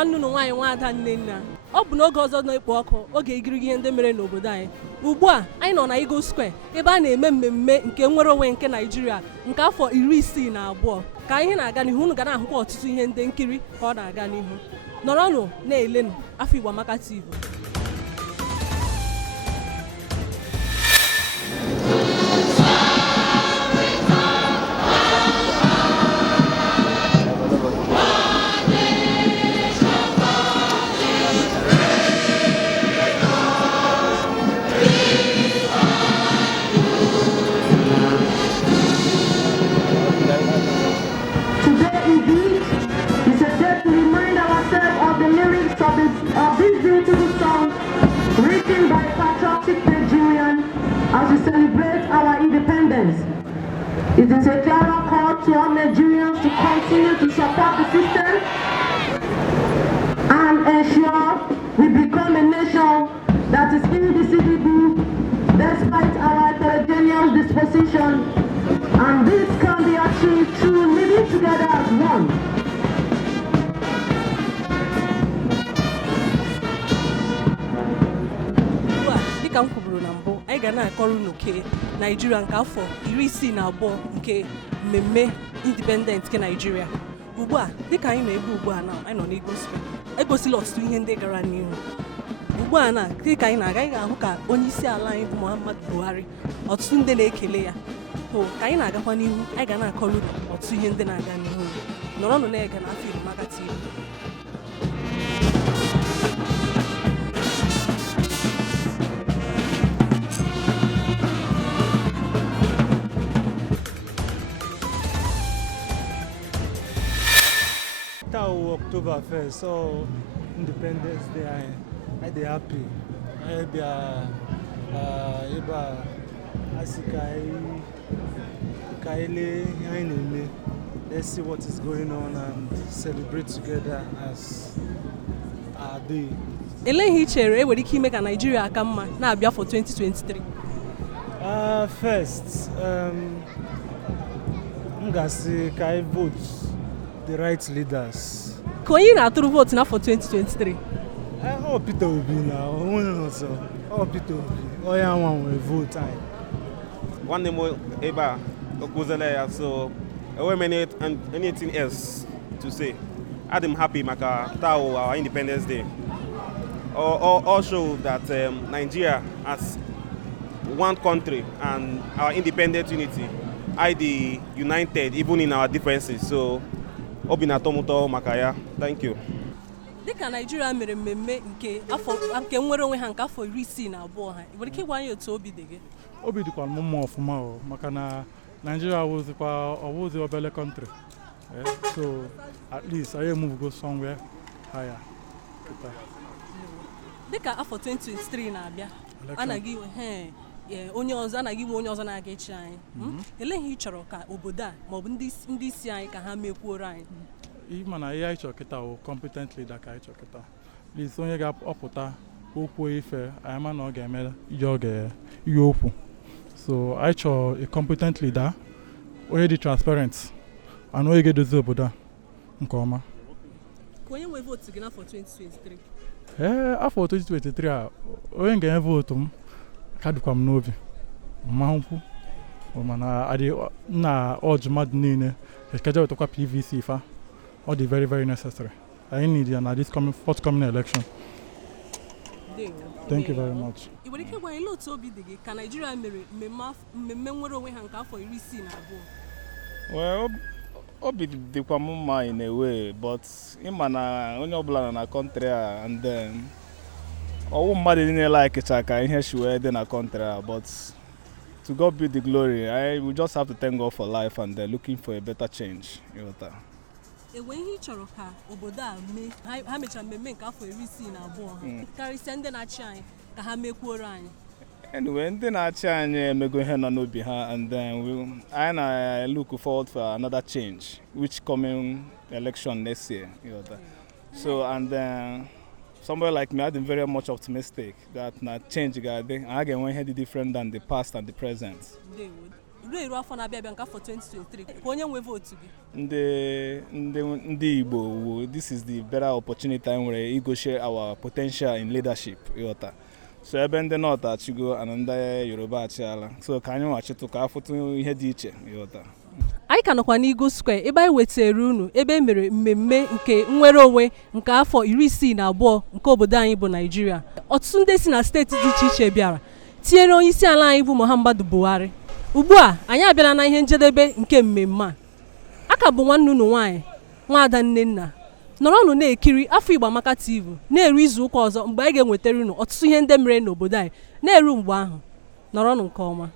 nwanne unu nwaanyị Nwaada Nnenna. Ọ bụ n'oge ọzọ na-ekpo ọkụ oge igirigi ihe ndị mere n'obodo anyị. Ugbu a anyị nọ na Eagle Square ebe a na-eme mmemme nke nnwere onwe nke Naịjirịa nke afọ 62. Ka ihe na-aga n'ihu unu ga na-ahụkwa ọtụtụ ihe ndị nkiri ka ọ na-aga n'ihu. Nọrọnụ na-elenụ Afa Igbo Amaka TV. Of this beautiful song written by patriotic Nigerian as we celebrate our independence. It is a clear call to all Nigerians to continue to support the system and ensure we become a nation that is indivisible despite our heterogeneous disposition, and this can be achieved through living together as one. Dịka m kwuburu na mbụ, anyị ga na-akọrọ n'oke Naịjirịa nke afọ 62 nke mmemme independent nke Naịjirịa. Ugbu a dịka anyị na-ebe ugbu a na anyị nọ n'Eagle Square, egosila ọtụtụ ihe ndị gara n'ihu. Ugbu a na dịka anyị na-aga, anyị ga-ahụ ka onye isi ala anyị bụ Muhammadu Buhari, ọtụtụ ndị na-ekele ya. Ka anyị na-agakwa n'ihu, anyị ga na-akọrọ ọtụtụ ihe ndị na-aga n'ihu. Nọrọnụ na-ege na Afa Igbo Amaka TV. October 1st, so Independence Day, I dey happy. I be eba kaile ainele. Let's see what is going on and celebrate together as our day. Eleghị chere enwere ike ime ka Nigeria aka mma na-abịa for 2023. First, m ga-asị ka I vote the right leaders. Ka onye na-atụrụ vote n'afọ 2023? Peter Obi na onye ọzọ. Peter Obi. Onye anwa nwere vote anyị. Nwanne m ebe a okuzela ya, so enweghị anything else to say. I'm happy maka taa our Independence Day. All show that Nigeria as one country and our independent unity, the united even in our differences. So obi na-atọ m ụtọ maka ya. Thank you. Dịka Nigeria mere mmemme nke nnwere onwe ha nke afọ 62 ha, nwere ike ịgwa anyị otu obi dị gị? Obi dịkwa m mma ọfụma maka na Nigeria ọwụzi obele country. So at least I move go somewhere higher. Dịka afọ 2023 na-abịa, anaghị onye ọzọ na-aga echi anyị. Eleghị chọrọ ka obodo a maọbụ ndị isi anyị ka ha mekwuoro anyị. Ịma na ihe anyị chọrọ kịta o competent leader ka anyị chọrọ kịta. Please onye ga-apụta okwu ife anyị ma na ọ ga-eme ihe okwu. So anyị chọrọ a competent leader, onye dị transparent, and onye ga-edozi obodo a nke ọma. Ka onye nwee votu gị n'afọ 2023? Afọ 2023 a onye ga-enye votu m ka dịkwa m n'obi. Mmanwụ mana na ọjụ mmadụ niile ekeje wetakwa PVC ifa. All the very, very necessary. I need you na this forthcoming election. Thank you very much. I nwere ike gwa anyị otu obi dị gị ka Nigeria mere mmemme nnwere onwe ha nke afọ 62? Well, obi dịkwa m mma in a way, but ịma na onye ọbụla na country a, and then ọwụ mmadụ niile like ka ihe shiwe dị na country a, but to God be the glory. We just have to thank God for life and looking for a better change. Enwe ihe ị chọrọ ka obodo a mee, ha mechara mmemme nke afọ 62 ha, karịsịa ndị na-achị anyị ka ha mekwuoro anyị? Anyway, ndị na-achị anyị emego ihe nọ n'obi ha, and then I look forward for another change, which coming election next year. So, and then somebody like me, I'm very much optimistic that na change I can different than the past and the present. ruo eru afọ na-abịa abịa nke afọ 2023 ka onye nwe vootu gị ndị Igbo, this is the better opportunity anyị nwere igosi our potential in leadership ịghọta. So ebe ndị North achịgo na ndị Yoruba achịala, so ka anyị nwachịtụ ka afụtụ ihe dị iche ịghọta. Anyị ka nọkwa n'Eagle Square ebe anyị wetara unu ebe e mere mmemme nke nnwere onwe nke afọ 62 nke obodo anyị bụ Naịjirịa. Ọtụtụ ndị si na steeti dị iche iche bịara tinyere onye isi ala anyị bụ Muhammadu Buhari. Ugbu a anyị abịala na ihe njedebe nke mmemme a. Aka bụ nwanne unu nwaanyị Nwaada Nnenna. Nọrọnụ na-ekiri Afa Igbo Amaka TV na-eru izu ụka ọzọ mgbe anyị ga-enwetara unu ọtụtụ ihe ndị mere n'obodo anyị na-eru mgbe ahụ. Nọrọnụ nke ọma.